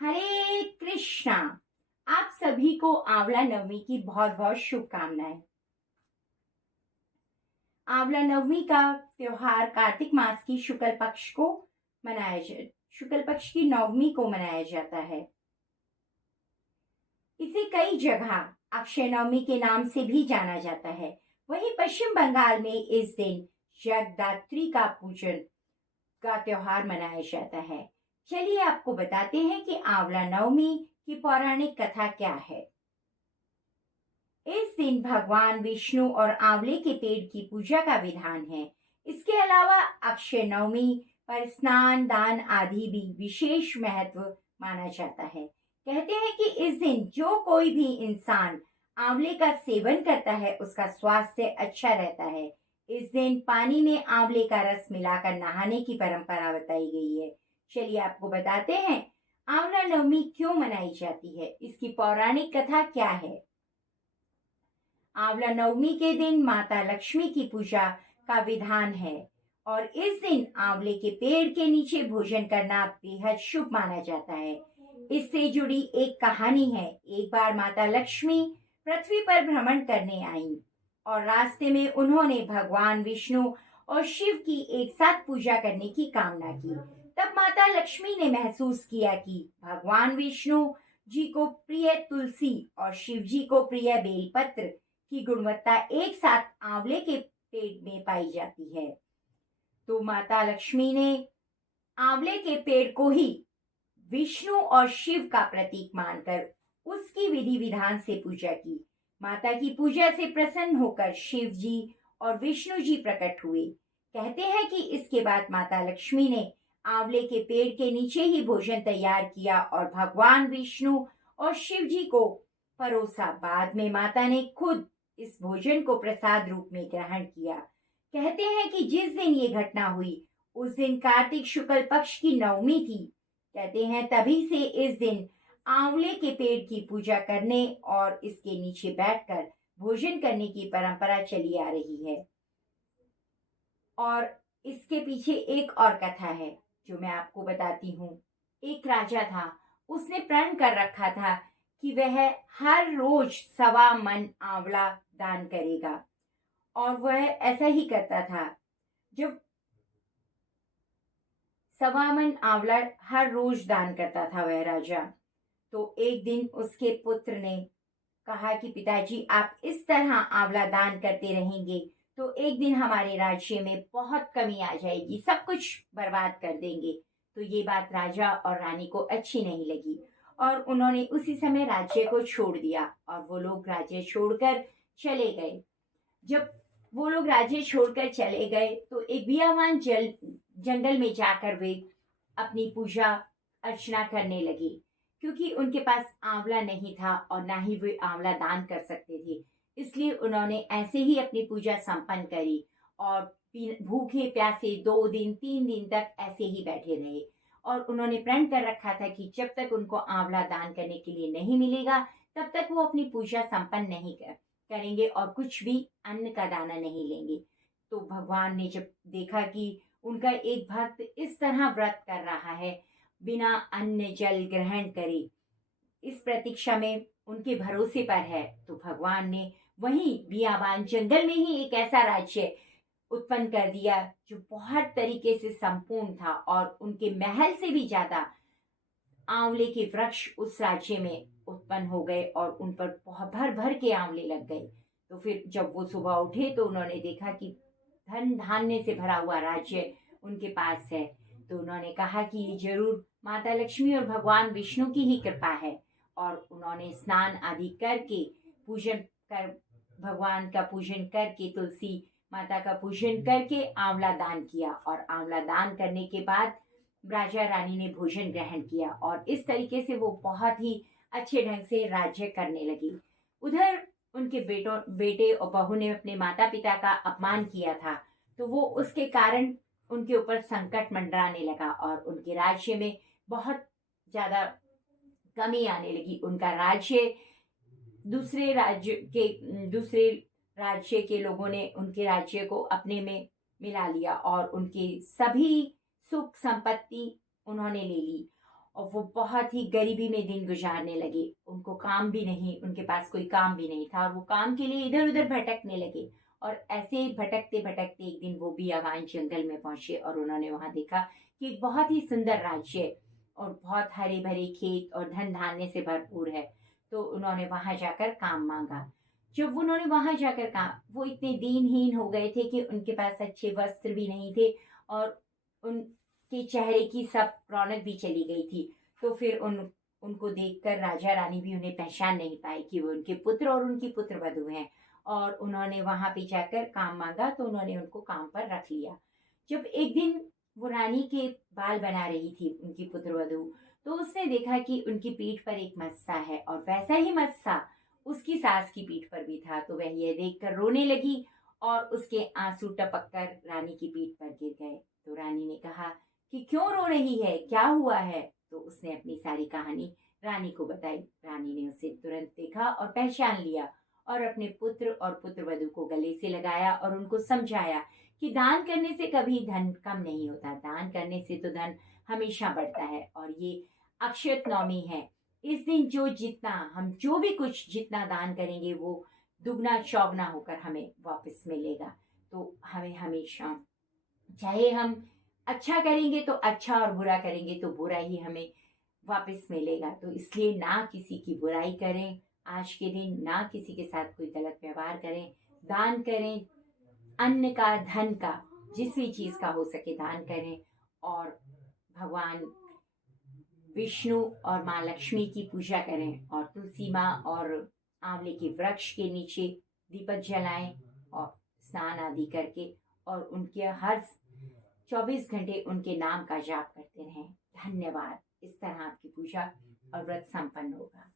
हरे कृष्णा। आप सभी को आंवला नवमी की बहुत बहुत शुभकामनाएं। आंवला नवमी का त्योहार कार्तिक मास की शुक्ल पक्ष की नवमी को मनाया जाता है। इसे कई जगह अक्षय नवमी के नाम से भी जाना जाता है। वहीं पश्चिम बंगाल में इस दिन जगदात्री का पूजन का त्योहार मनाया जाता है। चलिए आपको बताते हैं कि आंवला नवमी की पौराणिक कथा क्या है। इस दिन भगवान विष्णु और आंवले के पेड़ की पूजा का विधान है। इसके अलावा अक्षय नवमी पर स्नान दान आदि भी विशेष महत्व माना जाता है। कहते हैं कि इस दिन जो कोई भी इंसान आंवले का सेवन करता है उसका स्वास्थ्य अच्छा रहता है। इस दिन पानी में आंवले का रस मिलाकर नहाने की परंपरा बताई गई है। चलिए आपको बताते हैं आंवला नवमी क्यों मनाई जाती है, इसकी पौराणिक कथा क्या है। आंवला नवमी के दिन माता लक्ष्मी की पूजा का विधान है और इस दिन आंवले के पेड़ के नीचे भोजन करना बेहद शुभ माना जाता है। इससे जुड़ी एक कहानी है। एक बार माता लक्ष्मी पृथ्वी पर भ्रमण करने आई और रास्ते में उन्होंने भगवान विष्णु और शिव की एक साथ पूजा करने की कामना की। तब माता लक्ष्मी ने महसूस किया कि भगवान विष्णु जी को प्रिय तुलसी और शिव जी को प्रिय बेलपत्र की गुणवत्ता एक साथ आंवले के पेड़ में पाई जाती है। तो माता लक्ष्मी ने आंवले के पेड़ को ही विष्णु और शिव का प्रतीक मानकर उसकी विधि विधान से पूजा की। माता की पूजा से प्रसन्न होकर शिव जी और विष्णु जी प्रकट हुए। कहते हैं कि इसके बाद माता लक्ष्मी ने आंवले के पेड़ के नीचे ही भोजन तैयार किया और भगवान विष्णु और शिव जी को परोसा। बाद में माता ने खुद इस भोजन को प्रसाद रूप में ग्रहण किया। कहते हैं कि जिस दिन ये घटना हुई उस दिन कार्तिक शुक्ल पक्ष की नवमी थी। कहते हैं तभी से इस दिन आंवले के पेड़ की पूजा करने और इसके नीचे बैठकर भोजन करने की परंपरा चली आ रही है। और इसके पीछे एक और कथा है जो मैं आपको बताती हूँ। एक राजा था, उसने प्रण कर रखा था कि वह हर रोज 1.25 मन आंवला दान करेगा और वह ऐसा ही करता था। जब 1.25 मन आंवला हर रोज दान करता था वह राजा, तो एक दिन उसके पुत्र ने कहा कि पिताजी आप इस तरह आंवला दान करते रहेंगे तो एक दिन हमारे राज्य में बहुत कमी आ जाएगी, सब कुछ बर्बाद कर देंगे। तो ये बात राजा और रानी को अच्छी नहीं लगी और उन्होंने उसी समय राज्य को छोड़ दिया और वो लोग राज्य छोड़कर चले गए। जब वो लोग राज्य छोड़कर चले गए तो एक बियावान जंगल में जाकर वे अपनी पूजा अर्चना करने लगे, क्योंकि उनके पास आंवला नहीं था और ना ही वे आंवला दान कर सकते थे। इसलिए उन्होंने ऐसे ही अपनी पूजा संपन्न करी और भूखे प्यासे 2 दिन 3 दिन तक ऐसे ही बैठे रहे और उन्होंने प्रण कर रखा था कि जब तक उनको आंवला दान करने के लिए नहीं मिलेगा तब तक वो अपनी पूजा संपन्न नहीं करेंगे और कुछ भी अन्न का दाना नहीं लेंगे। तो भगवान ने जब देखा कि उनका एक भक्त इस तरह व्रत कर रहा है, बिना अन्न जल ग्रहण करे, इस प्रतीक्षा में उनके भरोसे पर है, तो भगवान ने वहीं बियाबान जंगल में ही एक ऐसा राज्य उत्पन्न कर दिया जो बहुत तरीके से संपूर्ण था और उनके महल से भी ज्यादा आंवले के वृक्ष उस राज्य में उत्पन्न हो गए और उन पर भर भर के आंवले लग गए। तो फिर जब वो सुबह उठे तो उन्होंने देखा कि धन धान्य से भरा हुआ राज्य उनके पास है। तो उन्होंने कहा कि ये जरूर माता लक्ष्मी और भगवान विष्णु की ही कृपा है और उन्होंने स्नान आदि करके पूजन कर भगवान का पूजन करके तुलसी माता का पूजन करके आंवला दान किया और आंवला दान करने के बाद राजा रानी ने भोजन ग्रहण किया और इस तरीके से वो बहुत ही अच्छे ढंग से राज्य करने लगी। उधर उनके बेटे और बहू ने अपने माता पिता का अपमान किया था, तो वो उसके कारण उनके ऊपर संकट मंडराने लगा और उनके राज्य में बहुत ज्यादा कमी आने लगी। उनका राज्य दूसरे राज्य के लोगों ने उनके राज्य को अपने में मिला लिया और उनके सभी सुख संपत्ति उन्होंने ले ली और वो बहुत ही गरीबी में दिन गुजारने लगे। उनको काम भी नहीं, उनके पास कोई काम भी नहीं था और वो काम के लिए इधर उधर भटकने लगे। और ऐसे ही भटकते भटकते एक दिन वो बियाबान जंगल में पहुंचे और उन्होंने वहां देखा कि एक बहुत ही सुंदर राज्य है और बहुत हरे भरे खेत और धन धान्य से भरपूर है। तो उन्होंने वहां जाकर काम मांगा। जब उन्होंने वहां जाकर काम, वो इतने दीनहीन हो गए थे कि उनके पास अच्छे वस्त्र भी नहीं थे और उनके चेहरे की सब रौनक भी चली गई थी। तो फिर उनको देखकर राजा रानी भी उन्हें पहचान नहीं पाए कि वो उनके पुत्र और उनकी पुत्र वधू हैं। और उन्होंने वहां पे जाकर काम मांगा तो उन्होंने उनको काम पर रख लिया। जब एक दिन वो रानी के बाल बना रही थी उनकी पुत्र वधू, तो उसने देखा कि उनकी पीठ पर एक मस्सा है और वैसा ही मस्सा उसकी सास की पीठ पर भी था। तो वह यह देखकर रोने लगी और उसके आंसू टपक कर रानी की पीठ पर गिर गए। तो रानी ने कहा कि क्यों रो रही है, क्या हुआ है? तो उसने अपनी सारी कहानी रानी को बताई। रानी ने उसे तुरंत देखा और पहचान लिया और अपने पुत्र और पुत्रवधू को गले से लगाया और उनको समझाया कि दान करने से कभी धन कम नहीं होता, दान करने से तो धन हमेशा बढ़ता है। और ये अक्षय नवमी है, इस दिन हम जो भी कुछ जितना दान करेंगे वो दुगना चौगना होकर हमें वापस मिलेगा। तो हमें हमेशा, चाहे हम अच्छा करेंगे तो अच्छा और बुरा करेंगे तो बुरा ही हमें वापस मिलेगा। तो इसलिए ना किसी की बुराई करें आज के दिन, ना किसी के साथ कोई गलत व्यवहार करें, दान करें, अन्न का, धन का, जिस भी चीज का हो सके दान करें। और भगवान विष्णु और माँ लक्ष्मी की पूजा करें और तुलसी माँ और आंवले के वृक्ष के नीचे दीपक जलाएं और स्नान आदि करके और उनके हर 24 घंटे उनके नाम का जाप करते रहें। धन्यवाद। इस तरह आपकी पूजा और व्रत संपन्न होगा।